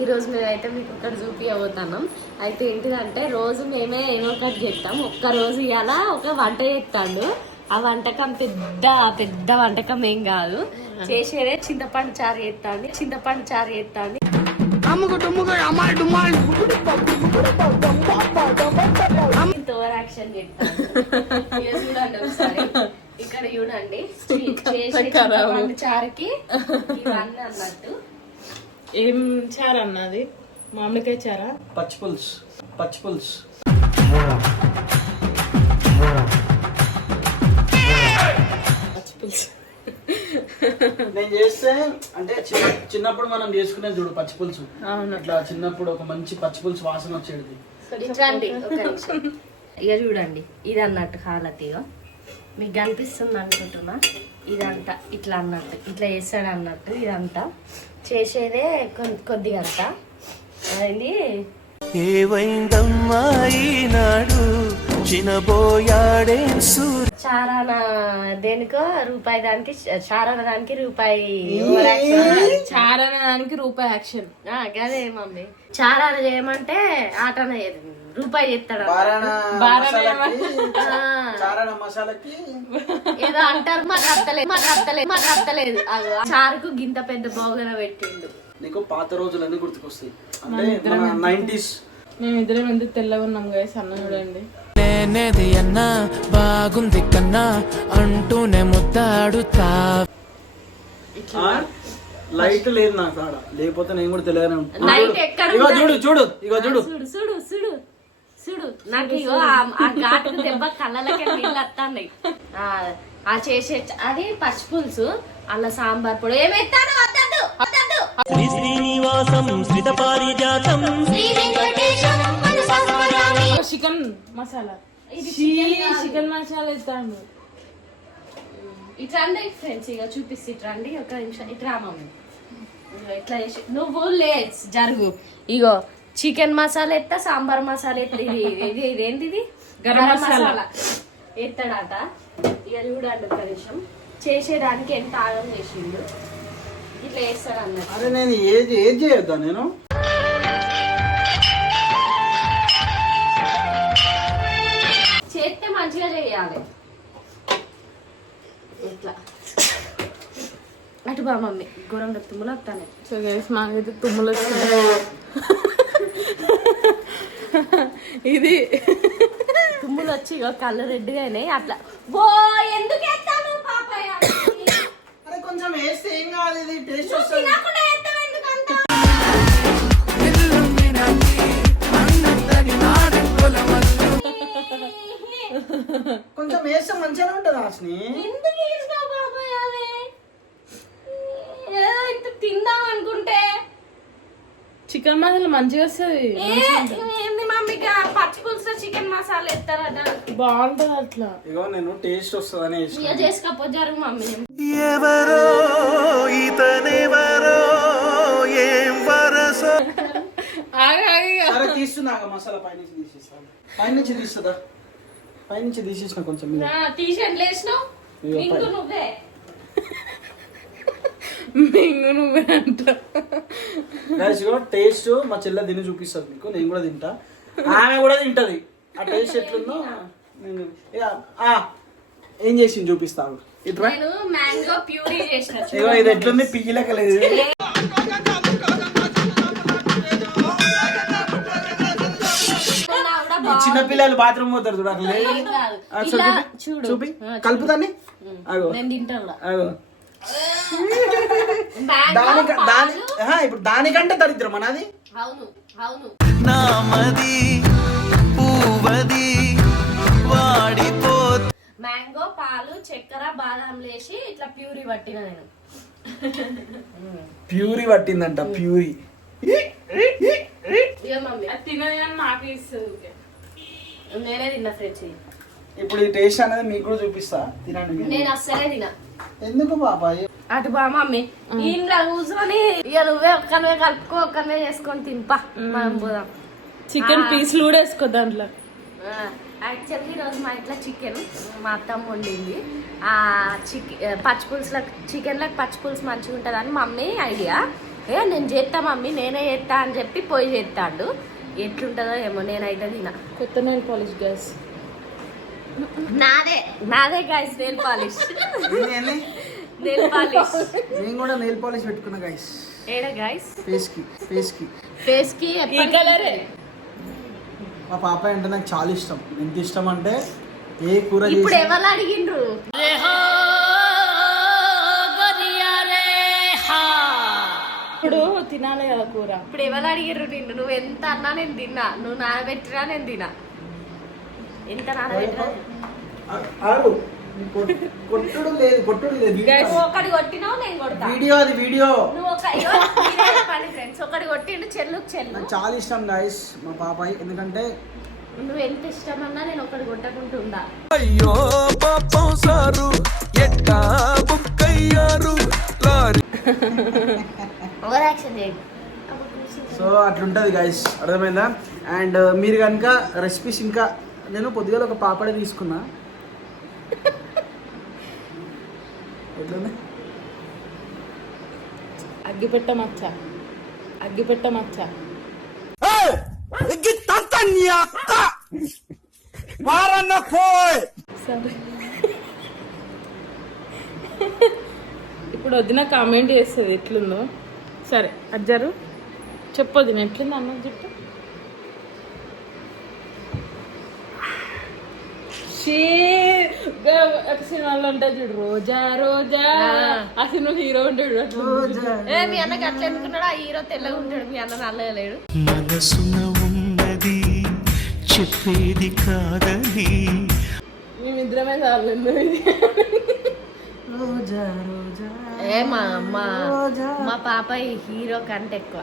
ఈ రోజు మేమైతే మీకు ఒకటి చూపించబోతున్నాం అయితే ఏంటిదంటే రోజు మేమే ఏమో ఒకటి చేస్తాం. ఒక్క రోజు ఇవాళ ఒక వంట చేస్తాడు. ఆ వంటకం పెద్ద పెద్ద వంటకం ఏం కాదు. చేసేదే చింతపండు చారు చేస్తాండి చింతపండు చారు చేస్తాను ఇక్కడ చూడండి. చారుకి ఇవన్నీ అన్నట్టు. ఏం చారు అన్నది మామిడికాయ చారా? పచ్చి పులుసు. పచ్చి పులుసు. పచ్చి పులుసు. నేను చేస్తే అంటే చిన్న చిన్నప్పుడు మనం చేసుకునేది చూడు పచ్చి పులుసు. అవును. అట్లా చిన్నప్పుడు ఒక మంచి పచ్చి పులుసు వాసన వచ్చేది. ఇట్రండి ఒక నిమిషం. ఇక చూడండి ఇది అన్నట్టు హాలత్ ఇక మీకు కనిపిస్తుంది అనుకుంటున్నా. ఇదంతా ఇట్లా అన్నట్టు ఇట్లా చేస్తాడు అన్నట్టు ఇదంతా. చేసేదే కొద్దిగా అంత అది ఏవైందమ్మా ఈనాడు? చినబోయాడే సూర్య. చారాన దేనికో రూపాయి దానికి చారాన దానికి రూపాయి. Over action. చారు దానికి రూపాయి యాక్షన్. ఆ, గదే మమ్మీ. చారాన చేయమంటే ఆటన. రూపాయి మసాలాకి ఏదో అంటారు మాకు అర్థలేదు మాకు అర్థలేదు మాకు అర్థలేదు. చారుకు గింత పెద్ద బౌగన పెట్టిండు. నీకు పాత రోజులన్నీ గుర్తుకొస్తాయి. అంటే మన నైన్టీస్ మేము ఇద్దరం ఎందుకు తెల్లగా ఉన్నాం గైస్ అన్న చూడండి. నేనేది అన్నా? బాగుంది కన్నా అంటూనే ముద్దాడుతా. లైట్ లేదు నాకు ఆడ. లేకపోతే నేను కూడా తెలియనే ఇగో? చూడు చూడు ఇగో చూడు. చూడు చూడు చూడు నాకు ఇగో ఆ- దెబ్బ కళ్ళలకే నీళ్ళు వస్తాయి ఆ చేసే అది పచ్చి పులుసు అల్ల సాంబార్ పొడి. ఏమెత్తాను వద్దద్దు వద్దద్దు. శ్రీ శ్రీనివాసం శ్రిత పారిజాతం చికెన్ మసాలా. చికెన్ మసాలా ఇస్తాను ఇట్లా రండి ఫ్రెండ్స్ ఇక చూపిస్తే ఇట్లా రండి ఒక నిమిషం. ఇగో ఇట్లా చేసి. నువ్వు లే జరుగు. ఇగో చికెన్ మసాలా ఎత్తా సాంబార్ మసాలా ఎత్తా. ఇది ఇది ఇదేంటి ఇది గరం మసాలా. ఎత్తాడట. ఇక చూడండి ఒక నిమిషం. చేసేదానికి ఎంత ఆగం చేసిండు. ఇట్లా చేస్తాడు అన్నట్టు. అరే నేను ఏది ఏది చేయొద్దా నేను? ఇట్లా అటు బా మమ్మీ ఘోరంగా తుమ్ములు వస్తానే సో గైస్ మాకైతే తుమ్ములు ఇది తుమ్ములు వచ్చి ఇగో కళ్ళు రెడ్డిగా అయినాయి అట్లా. ఓ ఎందుకు పాపయ్య? అరే కొంచెం వేస్తే ఏం కాదు ఇది టేస్ట్ వస్తుంది. హాస్ని ఎందుకు? ఏదో ఇంత తిందాం అనుకుంటే. చికెన్ మసాలా మంచిగా వస్తుంది. ఏంది పచ్చి పులుసులో చికెన్ మసాలా ఎత్తారట బాగుంటది అట్లా. ఇగో నేను టేస్ట్ వస్తుందని వేసిన ఇక చేసుకోపోతే జరుగు మమ్మీ. ఎవరో ఇతనెవరో ఏం వరసో. ఆగి ఆగి సరే తీస్తున్నాక మసాలా పైనుంచి తీసేస్తాను పైనుంచి తీస్తుందా? పైనుంచి తీసేసిన కొంచెం లేచినావు నువ్వే. మింగు నువ్వే అంట. టేస్ట్ మా చెల్లె తిని చూపిస్తుంది మీకు నేను కూడా తింటా. ఆమె కూడా తింటది. ఆ టేస్ట్ ఎట్లుందో. నేను ఇక, ఆ, ఏం చేసింది చూపిస్తాను నేను మ్యాంగో ప్యూరీ చేసిన ఇది ఎట్లుంది? లేదు కూడా ఈ బాగుంది. చిన్న పిల్లలు బాత్రూమ్ పోతారు చూడు అట్లా లేదు. ఏం కాదు. ఆ, ఇలా చూపి. చూడు. చూపి. ఆ, కలుపుతాన్ని అగో. అగో. దానికి దాని ఇప్పుడు దానికంటే దరిద్రం మనది అవును అవును. నామది పూవది వాడిపో మ్యాంగో పాలు చక్కెర బాదం లేసి ఇట్లా ప్యూరీ పట్టిన నేను. ప్యూరీ పట్టిందంట ప్యూరీ. అని నాకు ఇస్తుంది. నేనే తిన్నా ఫ్రెండ్స్. ఇప్పుడు ఈ టేస్ట్ అనేది మీకు కూడా చూపిస్తా. తినండి. నేను అస్సలే తినా. ఎందుకు బాబాయ్? అటు బా మమ్మీ. ఇంట్లో కూర్చొని ఇక నువ్వే ఒక్కనే కలుపుకో ఒక్కనే చేసుకొని తింపా మనం పోదాం. చికెన్ పీస్లు కూడా వేసుకో దాంట్లో. యాక్చువల్లీ ఈరోజు మా ఇంట్లో చికెన్ మా అత్తమ్మ వండింది. ఆ చికెన్ పచ్చి పులుసులో చికెన్లో పచ్చి పులుసు మంచిగా ఉంటుందని మమ్మీ ఐడియా. ఏ నేను చేస్తా మమ్మీ నేనే చేస్తా అని చెప్పి పోయి చేస్తాడు ఎట్లుంటుందో ఏమో నేనైతే తిన. కొత్త నెయిల్ పాలిష్ గ్యాస్ నాదే. నాదే guys nail polish? Nail polish నేను కూడా నెయిల్ పాలిష్ పెట్టుకున్నా గైస్ ఏడా గాయస్ ఫేస్కి ఫేస్కి. ఫేస్కి ఈ కలరే మా పాప అంటే నాకు చాలా ఇష్టం. ఎంత ఇష్టం అంటే ఏ కూర ఇప్పుడు ఎవరు అడిగిండ్రు? తినాలి కదా కూర. ఇప్పుడు ఎవరు అడిగిర్రు నిన్ను? నువ్వు ఎంత అన్నా నేను తిన్నా. నువ్వు నానబెట్టినా నేను తినా ఎంత నానబెట్టినా? ఆ- ఆగు. నీ కొట్- కొట్టుడు లేదు కొట్టుడు లేదు. నువ్వు ఒకటి కొట్టినావు నేను కొడతా. వీడియో అది వీడియో. నువ్వు ఒక చెప్పండి ఫ్రెండ్స్ ఒకటి కొట్టిండు చెల్లుకు చెల్లు. నాకు చాలా ఇష్టం గాయస్ మా పాపాయి ఎందుకంటే నువ్వు ఎంత ఇష్టమన్నా నేను ఒకటి కొట్టకుంటుండా. అయ్యో పాపం సారు ఎట్టా సో అట్లుంటుంది గాయస్ అర్థమైందా? అండ్ మీరు కనుక రెసిపీస్ ఇంకా నేను పొద్దుగాల ఒక పాపడే తీసుకున్నా. ఎట్లుంది? అగ్గిపెట్ట మచ్చ. అగ్గిపెట్ట మచ్చ. ఇప్పుడు వదిన కామెంట్ చేస్తుంది ఎట్లుందో. సరే అజ్జారు చెప్పొద్దు నేను ఎట్లుందో అన్నది చెప్పు ఒక సినిమాలో ఉంటుంది చూడు రోజా రోజా. ఆ. సినిమా హీరో ఉంటాడు ఏ మీ అన్నకి అట్లా ఎందుకున్నాడు? ఆ హీరో తెల్లగా ఉంటాడు మీ అన్న నల్లగా లేడు మనసున ఉన్నది చెప్పేది కాదని. మేమిద్దరమే చాలు రోజా రోజా ఏ మా మా మా పాప హీరో కంటే ఎక్కువ.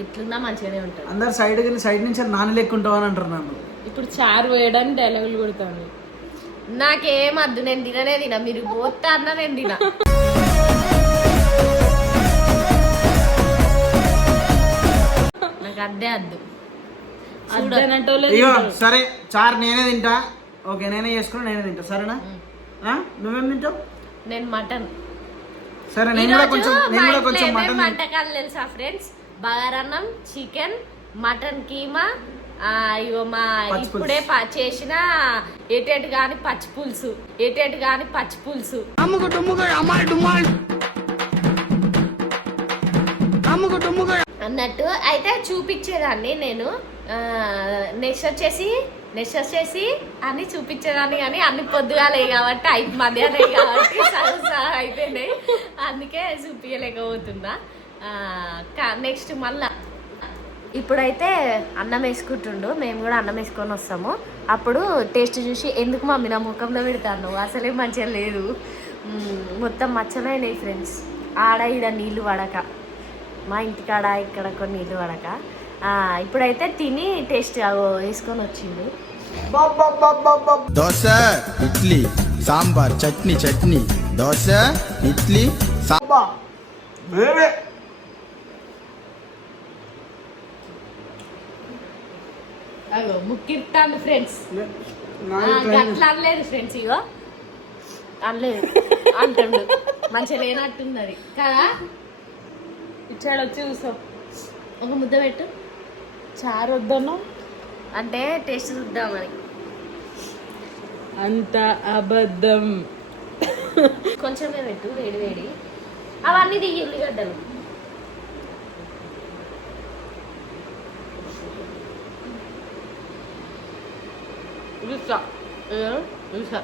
ఎట్లున్నా మంచిగానే ఉంటాడు అందరు సైడ్కి వెళ్ళి సైడ్ నుంచి నాన్న లెక్కుంటావు అని అంటారు నన్ను. ఇప్పుడు చారు వేయడానికి డైలాగులు కొడతాను. నాకేం వద్దు నేను తిననే తిన. మీరు పోతా అన్న నేను తిన. నాకు అద్దే ఇగో సరే చార్ నేనే తింటా. ఓకే నేనే చేసుకుని నేనే తింటా. సరేనా? నువ్వేం తింటావు? నేను మటన్. సరే నేను కూడా కొంచెం నేను కూడా కొంచెం మటన్ తింటా. వంటకాలు తెలుసా ఫ్రెండ్స్ బగారన్నం చికెన్ మటన్ కీమా ఇగో మా ఇప్పుడే చేసిన ఏటేటు గాని పచ్చి పులుసు. ఏటేటు గాని పచ్చి పులుసు. అన్నట్టు అయితే చూపించేదాన్ని నేను. నెక్స్ట్ వచ్చేసి నెక్స్ట్ వచ్చేసి అన్ని చూపించేదాన్ని కానీ అన్ని పొద్దుగాలే కాబట్టి ఐదు మధ్యాహ్నం కాబట్టి సగం అయిపోయినాయి. అందుకే చూపించలేకపోతున్నా. నెక్స్ట్ మళ్ళా. ఇప్పుడైతే అన్నం వేసుకుంటుండు. మేము కూడా అన్నం వేసుకొని వస్తాము. అప్పుడు టేస్ట్ చూసి ఎందుకు మమ్మీ నా ముఖంలో పెడతాను? అసలే మంచిగా లేదు. మొత్తం మచ్చలైనాయి ఫ్రెండ్స్ ఆడ ఈడ నీళ్ళు పడక. మా ఇంటికాడ ఇక్కడ కొన్ని నీళ్ళు పడక. ఆ, ఇప్పుడైతే తిని టేస్ట్ వేసుకొని వచ్చిండు. దోశ ఇడ్లీ సాంబార్ చట్నీ చట్నీ. దోశ ఇడ్లీ సా- అబ్బా, వేరే. అగో ముక్కిస్తాను ఫ్రెండ్స్ గట్ల అనలేదు ఫ్రెండ్స్ ఇగో. అనలేదు. అంటుండు. మంచిగా లేనట్టుంది అది. కదా? ఇచ్చాడు వచ్చి చూసాం ఒక ముద్ద పెట్టు. చారు వద్దను అంటే టేస్ట్ చూద్దామని అంత అబద్ధం. కొంచెమే పెట్టు వేడి వేడి. అవన్నీ దిగి ఉల్లిగడ్డలు. చూసా చూసా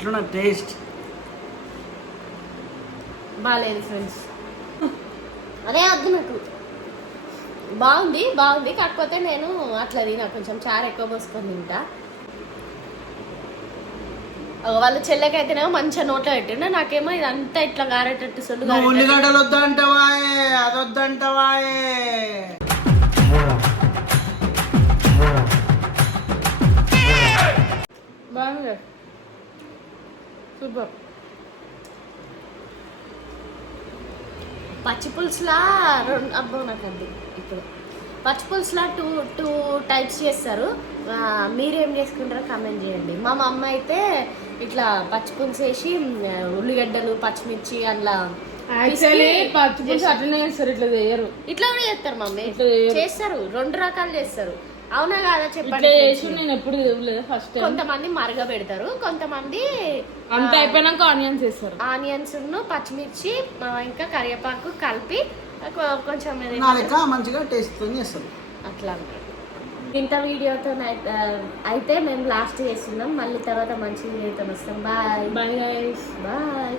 ఎట్లున్నా టేస్ట్. బాగాలేదు ఫ్రెండ్స్. అదే వద్దు నాకు. బాగుంది బాగుంది. కాకపోతే నేను అట్లా తినా కొంచెం చారు ఎక్కువ పోసుకొని తింటా. వాళ్ళ చెల్లెకైతేనేమో మంచిగా నోట్లో పెట్టిండు నాకేమో ఇదంతా ఇట్లా గారేటట్టు సొల్లు. ఉల్లిగడ్డలు వద్దంటావాయే బాగుంది. సూపర్. పచ్చి పులుసులా రెండు అబ్బో నాకు అది ఇప్పుడు. పచ్చి పులుసులా టూ టూ టైప్స్ చేస్తారు. మీరేం చేసుకుంటారో కమెంట్ చేయండి. మా మమ్మ అయితే ఇట్లా పచ్చిపులుసు వేసి ఉల్లిగడ్డలు పచ్చిమిర్చి అట్లా యాక్చువల్లీ పిసికి పచ్చి పులుసు అట్లనే చేస్తారు ఇట్లా చేయరు. ఇట్లా కూడా చేస్తారు మమ్మీ. చేస్తారు రెండు రకాలు చేస్తారు. అవునా కాదా ఇట్లా చెప్పండి చేసి నేను ఎప్పుడు చూడలేదు ఫస్ట్ టైం కొంతమంది మరగ పెడతారు కొంతమంది అంత అయిపోయినాక ఆనియన్స్ వేస్తారు. ఆనియన్స్ పచ్చిమిర్చి ఆ, ఇంకా కరివేపాకు కలిపి కొ- కొంచెం ఇది- నా లెక్క మంచిగా టేస్ట్ చేస్తాను అట్లా. అన్నమాట. ఇంత వీడియోతో అయితే మేము లాస్ట్ చేస్తున్నాం. మళ్ళీ తర్వాత మంచి వీడియోతో వస్తాం. Bye bye bye